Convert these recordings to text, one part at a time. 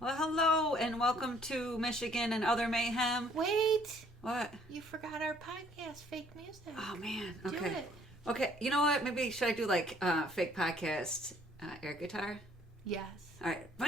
Well, hello and welcome to Michigan and Other Mayhem. Wait, What? you forgot our podcast, Fake Music. Oh man. Do Okay. it. Okay. You know what? Maybe should I do like fake podcast air guitar? Yes. All right. I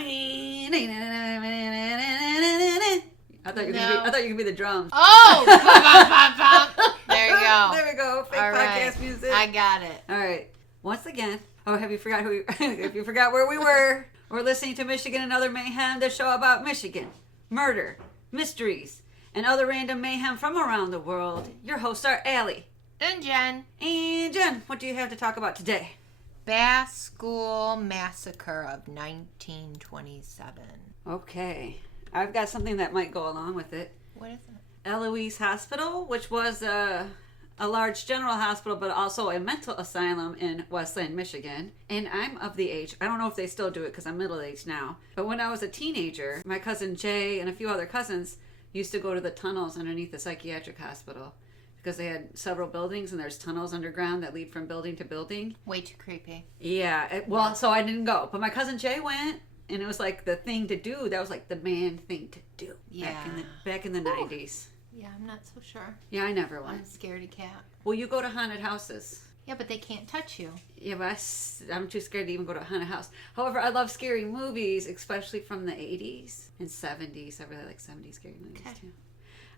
thought you were No. I thought you could be the drums. Oh! Bum, bum, bum, bum. There you go. There we go. Fake All right. podcast music. I got it. All right. Once again. Oh, have you forgot if you forgot where we were? We're listening to Michigan and Other Mayhem, the show about Michigan, murder, mysteries, and other random mayhem from around the world. Your hosts are Allie. And Jen. And Jen, what do you have to talk about today? Bass School Massacre of 1927. Okay. I've got something that might go along with it. What is it? Eloise Hospital, which was a large general hospital, but also a mental asylum in Westland, Michigan. And I'm of the age, I don't know if they still do it because I'm middle-aged now, but when I was a teenager, my cousin Jay and a few other cousins used to go to the tunnels underneath the psychiatric hospital because they had several buildings and there's tunnels underground that lead from building to building. Way too creepy. Yeah, so I didn't go, but my cousin Jay went. And it was like the thing to do. That was like the man thing to do. Yeah. Back in the 90s. Yeah, I'm not so sure. Yeah, I never I'm went. a scaredy cat. Well, you go to haunted houses. Yeah, but they can't touch you. Yeah, but I'm too scared to even go to a haunted house. However, I love scary movies, especially from the 80s and 70s. I really like 70s scary movies too.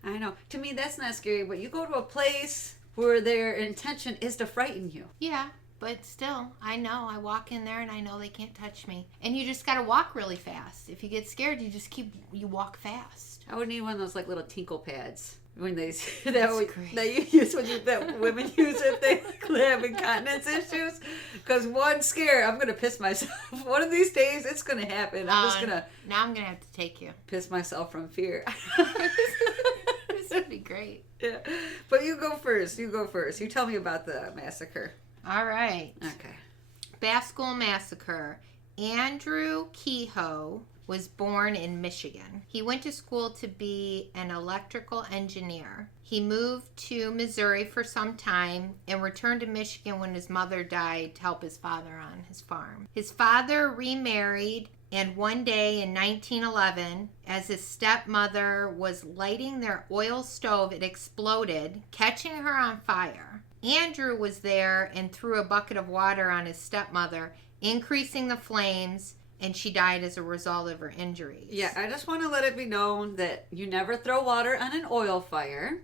I know. To me, that's not scary, but you go to a place where their intention is to frighten you. Yeah, but still, I know. I walk in there and I know they can't touch me. And you just got to walk really fast. If you get scared, you walk fast. I would need one of those like little tinkle pads when they great. that you use that women use if they have incontinence issues. Because one scare, I'm gonna piss myself. One of these days, it's gonna happen. I'm just gonna. Now I'm gonna have to take you. Piss myself from fear. This would be great. Yeah, but you go first. You tell me about the massacre. All right. Okay. Bass School Massacre. Andrew Kehoe was born in Michigan. He went to school to be an electrical engineer. He moved to Missouri for some time and returned to Michigan when his mother died to help his father on his farm. His father remarried, and one day in 1911, as his stepmother was lighting their oil stove, it exploded, catching her on fire. Andrew was there and threw a bucket of water on his stepmother, increasing the flames, and she died as a result of her injuries. Yeah, I just want to let it be known that you never throw water on an oil fire.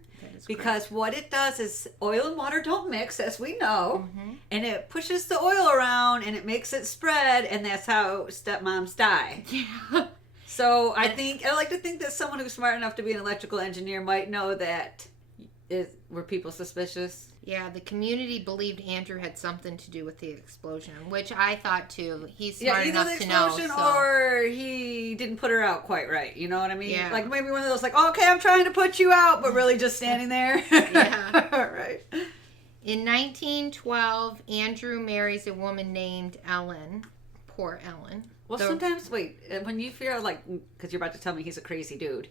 Because what it does is oil and water don't mix, as we know, and it pushes the oil around and it makes it spread, and that's how stepmoms die. Yeah. So I like to think that someone who's smart enough to be an electrical engineer might know that. Were people suspicious? Yeah, the community believed Andrew had something to do with the explosion, which I thought too. He's smart enough to know. Either the explosion or he didn't put her out quite right. You know what I mean? Yeah. Like maybe one of those like, okay, I'm trying to put you out, but really just standing there. Yeah. All right. In 1912, Andrew marries a woman named Ellen. Poor Ellen. Well, sometimes, when you feel like, because you're about to tell me he's a crazy dude,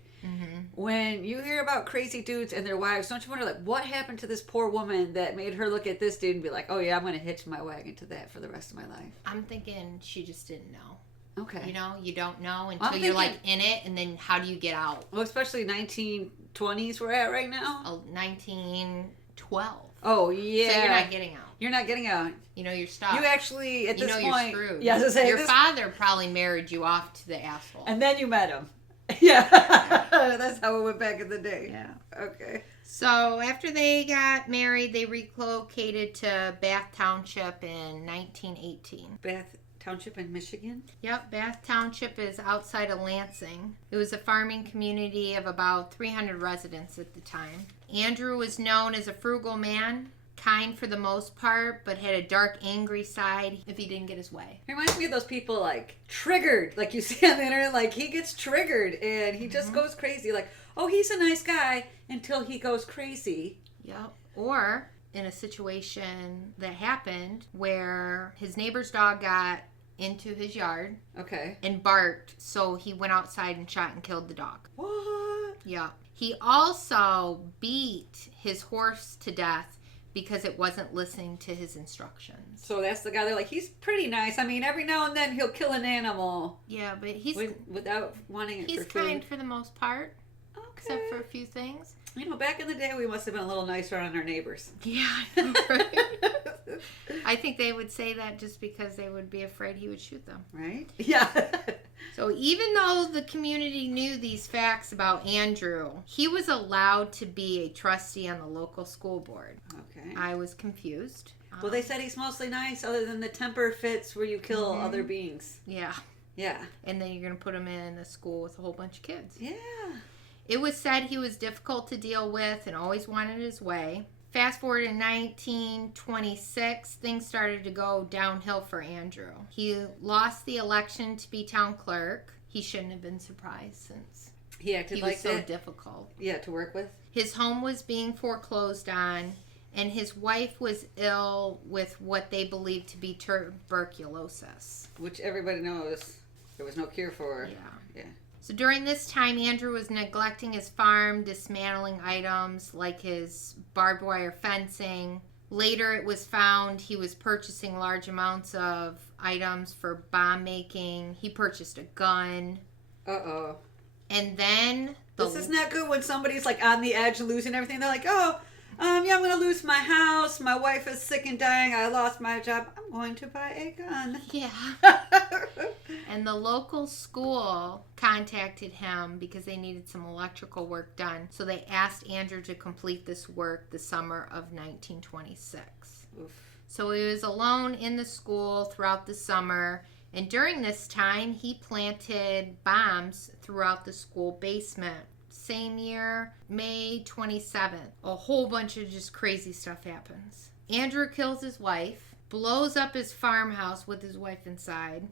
when you hear about crazy dudes and their wives, don't you wonder, like, what happened to this poor woman that made her look at this dude and be like, oh yeah, I'm going to hitch my wagon to that for the rest of my life? I'm thinking she just didn't know. Okay. You know, you don't know until you're like in it, and then how do you get out? Well, especially 1920s we're at right now. 1912. Oh, yeah. So you're not getting out. You're not getting out. You know, you're stuck. You actually, at this point... you're screwed. Yeah, I was gonna say, your father probably married you off to the asshole. And then you met him. Yeah. That's how it went back in the day. Yeah. Okay. So after they got married, they relocated to Bath Township in 1918. Bath Township in Michigan? Yep, Bath Township is outside of Lansing. It was a farming community of about 300 residents at the time. Andrew was known as a frugal man, kind for the most part, but had a dark, angry side if he didn't get his way. It reminds me of those people, like, triggered. Like, you see on the internet, like, he gets triggered and he just goes crazy. Like, oh, he's a nice guy until he goes crazy. Yep. Or in a situation that happened where his neighbor's dog got into his yard. Okay. And barked, so he went outside and shot and killed the dog. What? Yeah. He also beat his horse to death because it wasn't listening to his instructions. So that's the guy. They're like, he's pretty nice. I mean, every now and then he'll kill an animal. Yeah, but he's without wanting it for food. He's kind for the most part. Okay. Except for a few things. You know, back in the day, we must have been a little nicer on our neighbors. Yeah, right. I think they would say that just because they would be afraid he would shoot them. Right? Yeah. So even though the community knew these facts about Andrew, he was allowed to be a trustee on the local school board. Okay. I was confused. Well, they said he's mostly nice, other than the temper fits where you kill other beings. Yeah. Yeah. And then you're going to put him in a school with a whole bunch of kids. Yeah. It was said he was difficult to deal with and always wanted his way. Fast forward in 1926, things started to go downhill for Andrew. He lost the election to be town clerk. He shouldn't have been surprised since he acted he like was so that. difficult. Yeah, to work with. His home was being foreclosed on, and his wife was ill with what they believed to be tuberculosis. Which everybody knows there was no cure for. Yeah. Yeah. So during this time, Andrew was neglecting his farm, dismantling items like his barbed wire fencing. Later, it was found he was purchasing large amounts of items for bomb making. He purchased a gun. Uh-oh. And then... This is not good when somebody's like on the edge of losing everything. They're like, yeah, I'm going to lose my house. My wife is sick and dying. I lost my job. I'm going to buy a gun. Yeah. And the local school contacted him because they needed some electrical work done. So they asked Andrew to complete this work the summer of 1926. Oof. So he was alone in the school throughout the summer. And during this time, he planted bombs throughout the school basement. Same year, May 27th, a whole bunch of just crazy stuff happens. Andrew kills his wife, blows up his farmhouse with his wife inside,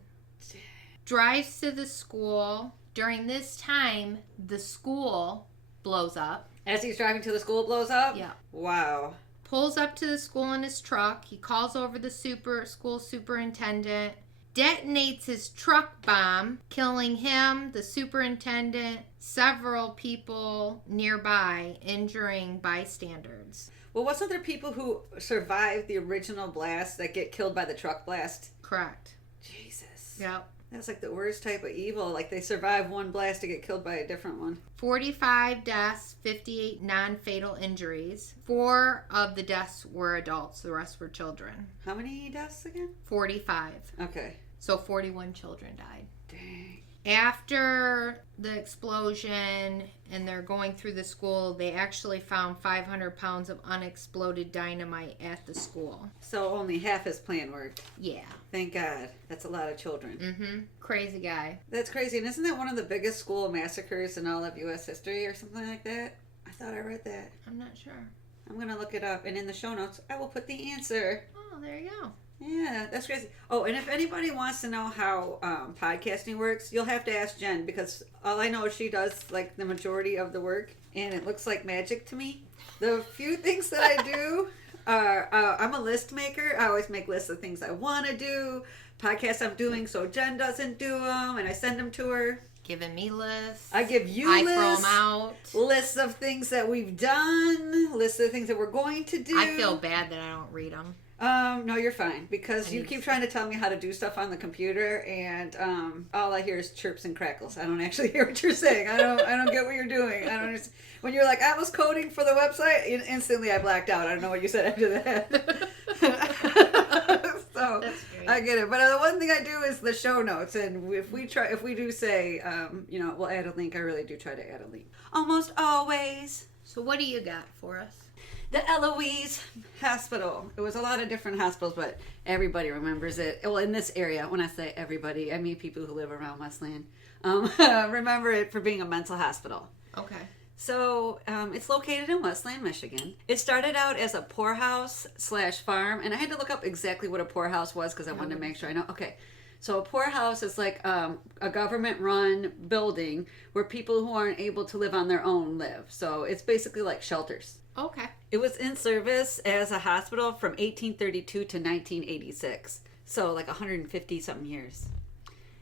drives to the school. During this time, the school blows up. As he's driving to the school, blows up? Yeah. Wow. Pulls up to the school in his truck. He calls over the school superintendent. Detonates his truck bomb, killing him, the superintendent, several people nearby, injuring bystanders. Well, wasn't there people who survived the original blast that get killed by the truck blast? Correct. Jesus. Yep. That's like the worst type of evil. Like they survive one blast to get killed by a different one. 45 deaths, 58 non-fatal injuries. 4 of the deaths were adults. The rest were children. How many deaths again? 45. Okay. So 41 children died. Dang. After the explosion and they're going through the school, they actually found 500 pounds of unexploded dynamite at the school. So only half his plan worked. Yeah. Thank God. That's a lot of children. Mm-hmm. Crazy guy. That's crazy. And isn't that one of the biggest school massacres in all of U.S. history or something like that? I thought I read that. I'm not sure. I'm going to look it up. And in the show notes, I will put the answer. Oh, there you go. Yeah, that's crazy. Oh, and if anybody wants to know how podcasting works, you'll have to ask Jenn, because all I know is she does like the majority of the work, and it looks like magic to me. The few things that I do are, I'm a list maker. I always make lists of things I want to do, podcasts I'm doing so Jenn doesn't do them, and I send them to her. Giving me lists. I give you lists. I throw them out. Lists of things that we've done, lists of things that we're going to do. I feel bad that I don't read them. No, you're fine, because you keep trying to tell me how to do stuff on the computer, and all I hear is chirps and crackles. I don't actually hear what you're saying. I don't get what you're doing. I don't understand. When you're like, I was coding for the website, instantly I blacked out. I don't know what you said after that. So I get it. But the one thing I do is the show notes, and if we do say, we'll add a link. I really do try to add a link. Almost always. So what do you got for us? The Eloise Hospital. It was a lot of different hospitals, but everybody remembers it. Well, in this area, when I say everybody, I mean people who live around Westland. Remember it for being a mental hospital. Okay. So it's located in Westland, Michigan. It started out as a poorhouse/farm, and I had to look up exactly what a poorhouse was because I wanted to make sure I know. Okay. So a poorhouse is like a government-run building where people who aren't able to live on their own live. So it's basically like shelters. Okay. It was in service as a hospital from 1832 to 1986. So like 150-something years.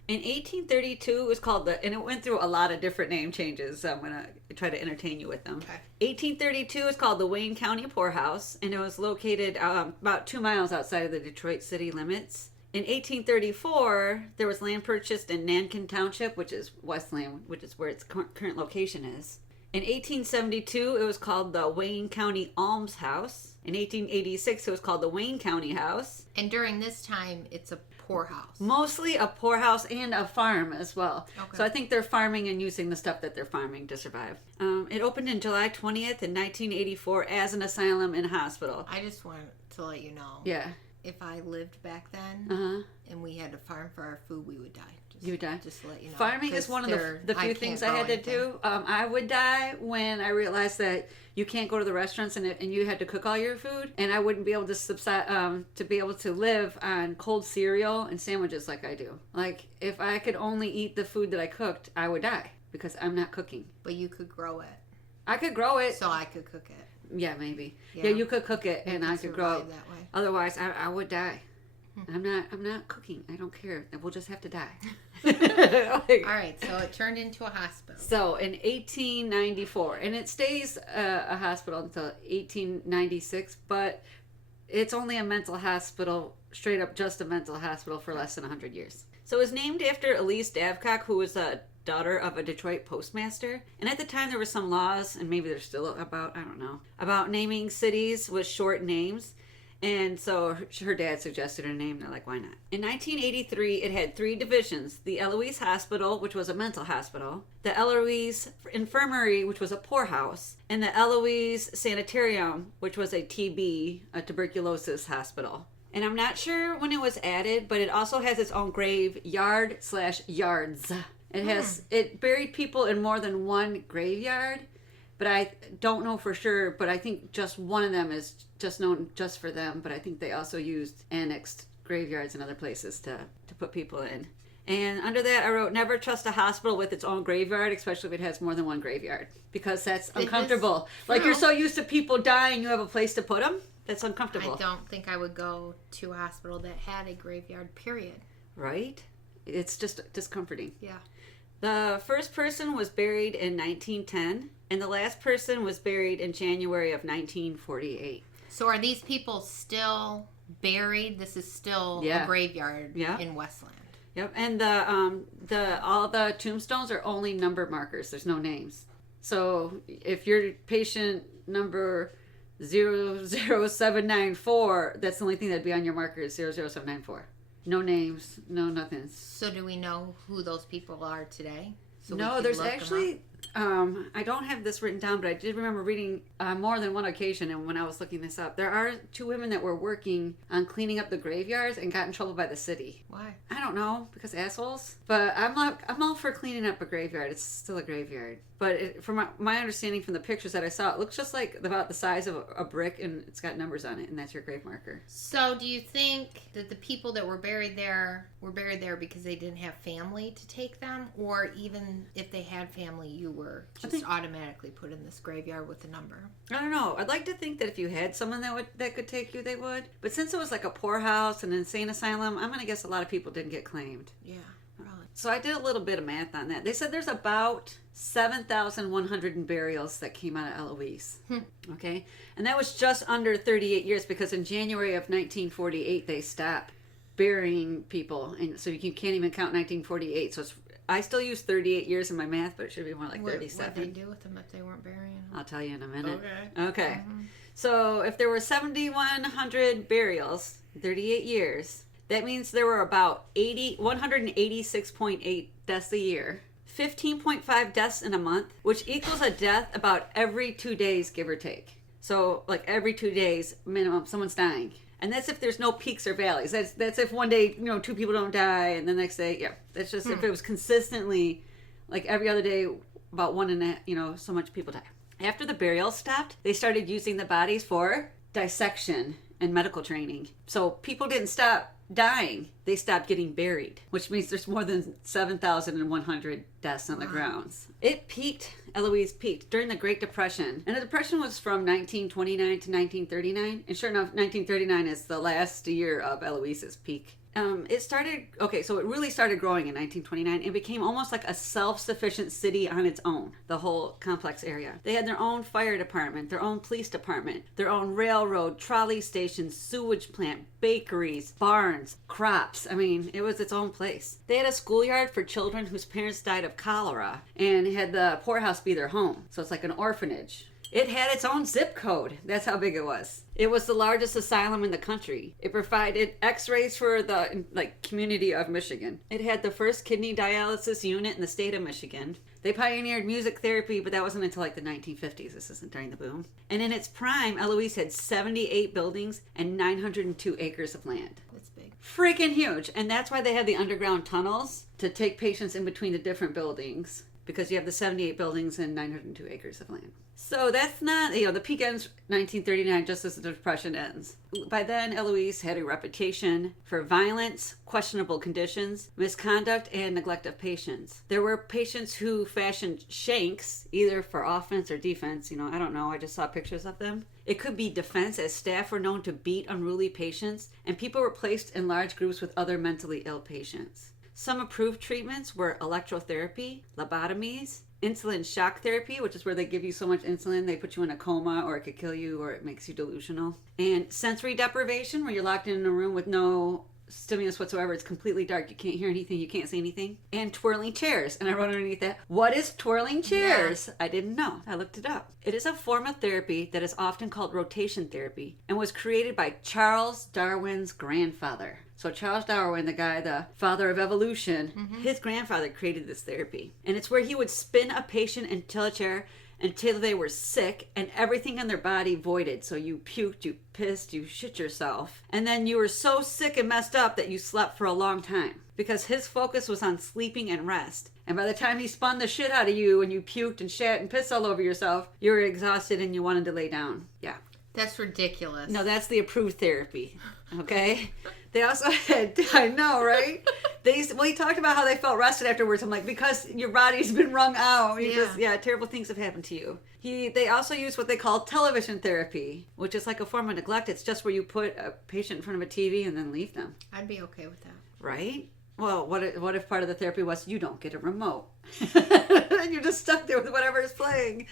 In 1832, it was called and it went through a lot of different name changes, so I'm going to try to entertain you with them. Okay. 1832 is called the Wayne County Poorhouse, and it was located about 2 miles outside of the Detroit city limits. In 1834, there was land purchased in Nankin Township, which is Westland, which is where its current location is. In 1872, it was called the Wayne County Alms House. In 1886, it was called the Wayne County House. And during this time, it's a poorhouse. Mostly a poorhouse and a farm as well. Okay. So I think they're farming and using the stuff that they're farming to survive. It opened in July 20th in 1984 as an asylum and hospital. I just want to let you know. Yeah. If I lived back then and we had to farm for our food, we would die. You would die? Just to let you know. Farming is one of the few things I had to do. I would die when I realized that you can't go to the restaurants and you had to cook all your food, and I wouldn't be able to to live on cold cereal and sandwiches like I do. Like, if I could only eat the food that I cooked, I would die because I'm not cooking. But you could grow it. I could grow it. So I could cook it. Yeah, maybe. Yeah, you could cook it, and I could grow it. That way. Otherwise, I would die. I'm not cooking. I don't care. We'll just have to die. All right, so it turned into a hospital. So in 1894, and it stays a hospital until 1896, but it's only a mental hospital, straight up just a mental hospital for less than 100 years. So it was named after Eloise Davcock, who was a daughter of a Detroit postmaster. And at the time there were some laws, and maybe there's still about naming cities with short names. And so her dad suggested a name. They're like, why not? In 1983, it had 3 divisions. The Eloise Hospital, which was a mental hospital. The Eloise Infirmary, which was a poorhouse. And the Eloise Sanitarium, which was a TB, a tuberculosis hospital. And I'm not sure when it was added, but it also has its own graveyard/yards. It buried people in more than one graveyard. But I don't know for sure, but I think just one of them is just known just for them. But I think they also used annexed graveyards in other places to put people in. And under that, I wrote, never trust a hospital with its own graveyard, especially if it has more than one graveyard. Because that's uncomfortable. Like, you're so used to people dying, you have a place to put them. That's uncomfortable. I don't think I would go to a hospital that had a graveyard, period. Right? It's just discomforting. Yeah. The first person was buried in 1910, and the last person was buried in January of 1948. So are these people still buried? This is still a graveyard in Westland. Yep, and all the tombstones are only number markers. There's no names. So if you're patient number 00794, that's the only thing that'd be on your marker is 00794. No names, no nothing. So do we know who those people are today? No, there's actually, I don't have this written down, but I did remember reading more than one occasion, and when I was looking this up, there are 2 women that were working on cleaning up the graveyards and got in trouble by the city. Why? I don't know, because assholes. But I'm all for cleaning up a graveyard. It's still a graveyard. But from my understanding from the pictures that I saw, it looks just like about the size of a brick, and it's got numbers on it, and that's your grave marker. So do you think that the people that were buried there because they didn't have family to take them? Or even if they had family, you were just automatically put in this graveyard with a number? I don't know. I'd like to think that if you had someone that could take you, they would. But since it was like a poorhouse, an insane asylum, I'm going to guess a lot of people didn't get claimed. Yeah, probably. So I did a little bit of math on that. They said there's about 7,100 burials that came out of Eloise. Okay? And that was just under 38 years, because in January of 1948 they stopped burying people. And so you can't even count 1948. So I still use 38 years in my math, but it should be more like 37. What did they do with them if they weren't burying them? I'll tell you in a minute. Okay. Mm-hmm. So if there were 7,100 burials, 38 years, that means there were about 186.8 deaths a year, 15.5 deaths in a month, which equals a death about every 2 days, give or take. So like every 2 days minimum, someone's dying. And that's if there's no peaks or valleys. That's if one day, 2 people don't die, and the next day, that's just if it was consistently, like every other day, about 1.5, so much people die. After the burial stopped, they started using the bodies for dissection and medical training. So people didn't stop dying, they stopped getting buried, which means there's more than 7,100 deaths on the grounds. Eloise peaked during the Great Depression. And the Depression was from 1929 to 1939. And sure enough, 1939 is the last year of Eloise's peak So it really started growing in 1929. It became almost like a self-sufficient city on its own, the whole complex area. They had their own fire department, their own police department, their own railroad, trolley stations, sewage plant, bakeries, barns, crops. I mean, it was its own place. They had a schoolyard for children whose parents died of cholera and had the poorhouse be their home. So it's like an orphanage. It had its own zip code. That's how big it was. It was the largest asylum in the country. It provided x-rays for the community of Michigan. It had the first kidney dialysis unit in the state of Michigan. They pioneered music therapy, but that wasn't until the 1950s. This isn't during the boom. And in its prime, Eloise had 78 buildings and 902 acres of land. That's big. Freaking huge. And that's why they had the underground tunnels to take patients in between the different buildings, because you have the 78 buildings and 902 acres of land. So that's not, the peak ends 1939, just as the Depression ends. By then, Eloise had a reputation for violence, questionable conditions, misconduct, and neglect of patients. There were patients who fashioned shanks, either for offense or defense. I don't know. I just saw pictures of them. It could be defense, as staff were known to beat unruly patients, and people were placed in large groups with other mentally ill patients. Some approved treatments were electrotherapy, lobotomies, insulin shock therapy, which is where they give you so much insulin they put you in a coma, or it could kill you, or it makes you delusional, and sensory deprivation, where you're locked in a room with no stimulus whatsoever. It's completely dark. You can't hear anything. You can't see anything. And twirling chairs. And I wrote underneath that, what is twirling chairs? Yeah. I didn't know. I looked it up. It is a form of therapy that is often called rotation therapy and was created by Charles Darwin's grandfather. So Charles Darwin, the father of evolution, his grandfather created this therapy. And it's where he would spin a patient into a chair until they were sick and everything in their body voided. So you puked, you pissed, you shit yourself. And then you were so sick and messed up that you slept for a long time, because his focus was on sleeping and rest. And by the time he spun the shit out of you and you puked and shat and pissed all over yourself, you were exhausted and you wanted to lay down. Yeah. That's ridiculous. No, that's the approved therapy. Okay? They also had, I know, right? He talked about how they felt rested afterwards. I'm like, because your body's been wrung out. Terrible things have happened to you. They also use what they call television therapy, which is like a form of neglect. It's just where you put a patient in front of a TV and then leave them. I'd be okay with that. Right? Well, what if part of the therapy was you don't get a remote? And you're just stuck there with whatever is playing.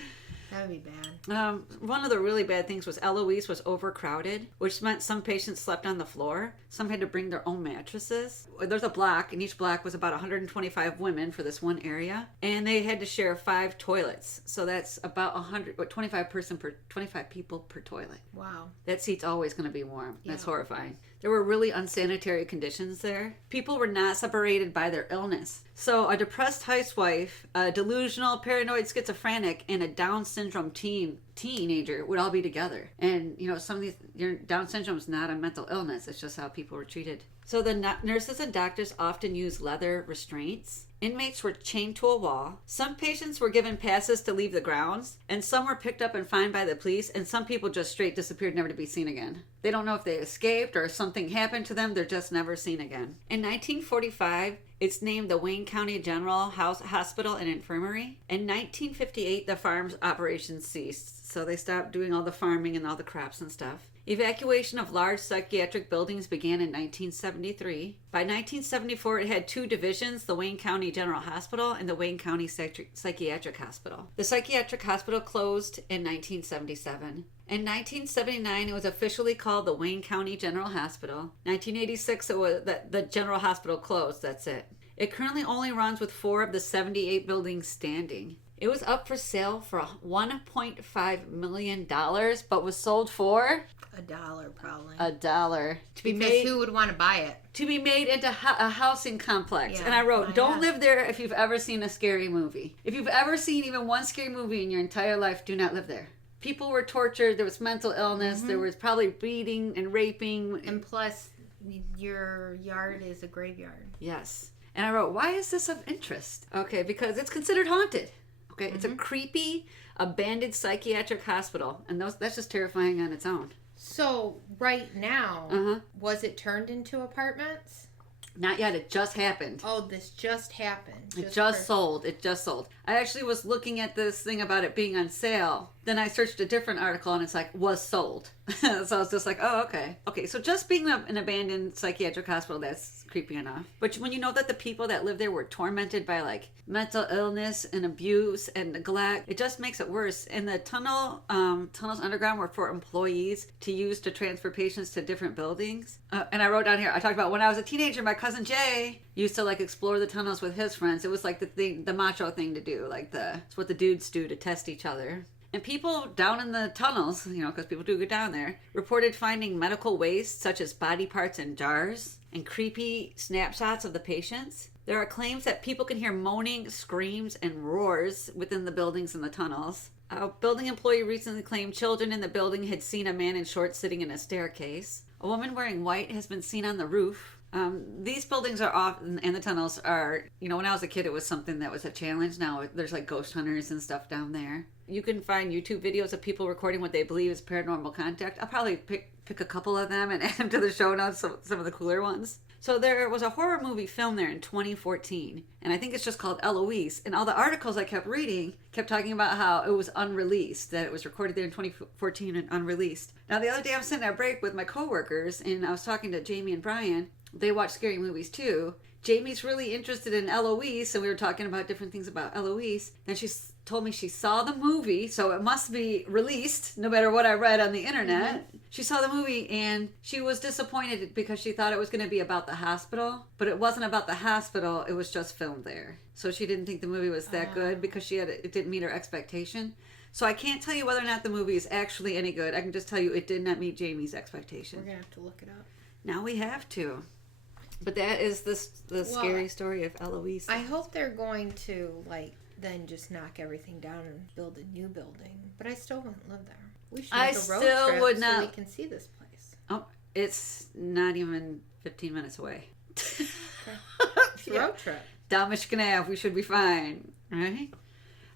That would be bad. One of the really bad things was Eloise was overcrowded, which meant some patients slept on the floor. Some had to bring their own mattresses. There's a block, and each block was about 125 women for this one area, and they had to share 5 toilets. So that's about 25 people per toilet. Wow. That seat's always going to be warm. Yeah. That's horrifying. There were really unsanitary conditions there. People were not separated by their illness. So a depressed housewife, a delusional, paranoid, schizophrenic, and a Down syndrome teenager would all be together. And, some of these, Down syndrome is not a mental illness. It's just how people were treated. So the nurses and doctors often used leather restraints. Inmates were chained to a wall. Some patients were given passes to leave the grounds, and some were picked up and fined by the police, and some people just straight disappeared, never to be seen again. They don't know if they escaped or if something happened to them. They're just never seen again. In 1945, it's named the Wayne County General Hospital and Infirmary. In 1958, the farm's operations ceased, so they stopped doing all the farming and all the crops and stuff. Evacuation of large psychiatric buildings began in 1973. By 1974, it had 2 divisions, the Wayne County General Hospital and the Wayne County Psychiatric Hospital. The psychiatric hospital closed in 1977. In 1979, it was officially called the Wayne County General Hospital. 1986, it was the General Hospital closed. That's it. It currently only runs with 4 of the 78 buildings standing. It was up for sale for $1.5 million, but was sold for $1, probably. $1. Because who would want to buy it? To be made into a housing complex. Yeah, and I wrote, don't live there if you've ever seen a scary movie. If you've ever seen even one scary movie in your entire life, do not live there. People were tortured. There was mental illness. There was probably beating and raping. And plus, your yard is a graveyard. Yes. And I wrote, why is this of interest? Okay, because it's considered haunted. Okay, it's a creepy, abandoned psychiatric hospital. And that's just terrifying on its own. So, right now, was it turned into apartments? Not yet. It just happened. Oh, this just happened. It just sold. I actually was looking at this thing about it being on sale Then I searched a different article and it's like, was sold. So I was just like, oh, okay. Okay, so just being an abandoned psychiatric hospital, that's creepy enough. But when you know that the people that lived there were tormented by like mental illness and abuse and neglect, it just makes it worse. And the tunnels underground were for employees to use to transfer patients to different buildings. And I wrote down here, I talked about when I was a teenager, my cousin Jay used to like explore the tunnels with his friends. It was like the macho thing to do. Like it's what the dudes do to test each other. And people down in the tunnels, because people do go down there, reported finding medical waste such as body parts in jars and creepy snapshots of the patients. There are claims that people can hear moaning, screams, and roars within the buildings and the tunnels. A building employee recently claimed children in the building had seen a man in shorts sitting in a staircase. A woman wearing white has been seen on the roof. These buildings are off, and the tunnels are, when I was a kid, it was something that was a challenge. Now there's like ghost hunters and stuff down there. You can find YouTube videos of people recording what they believe is paranormal contact. I'll probably pick a couple of them and add them to the show notes, some of the cooler ones. So there was a horror movie filmed there in 2014, and I think it's just called Eloise. And all the articles I kept reading kept talking about how it was unreleased, that it was recorded there in 2014 and unreleased. Now the other day I was sitting at break with my coworkers, and I was talking to Jamie and Brian. They watch scary movies too. Jamie's really interested in Eloise, and we were talking about different things about Eloise. And she told me she saw the movie, so it must be released, no matter what I read on the internet. Mm-hmm. She saw the movie, and she was disappointed because she thought it was going to be about the hospital. But it wasn't about the hospital, it was just filmed there. So she didn't think the movie was that good because it didn't meet her expectation. So I can't tell you whether or not the movie is actually any good. I can just tell you it did not meet Jamie's expectation. We're going to have to look it up. Now we have to. But that is the scary story of Eloise. I hope they're going to, then just knock everything down and build a new building. But I still wouldn't live there. We should make a road trip so we can see this place. Oh, it's not even 15 minutes away. Okay. It's a road trip. Down Michigan Ave, we should be fine. Right?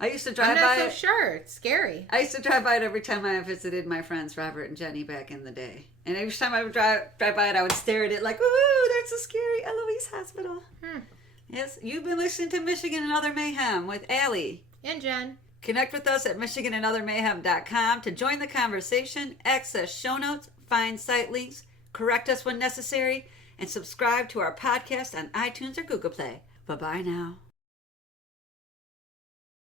I used to drive by. I'm not so sure. It's scary. I used to drive by it every time I visited my friends Robert and Jenny back in the day. And every time I would drive by it, I would stare at it like, ooh, there's a scary Eloise hospital. Yes, you've been listening to Michigan and Other Mayhem with Allie. And Jen. Connect with us at michiganandothermayhem.com to join the conversation, access show notes, find site links, correct us when necessary, and subscribe to our podcast on iTunes or Google Play. Bye-bye now.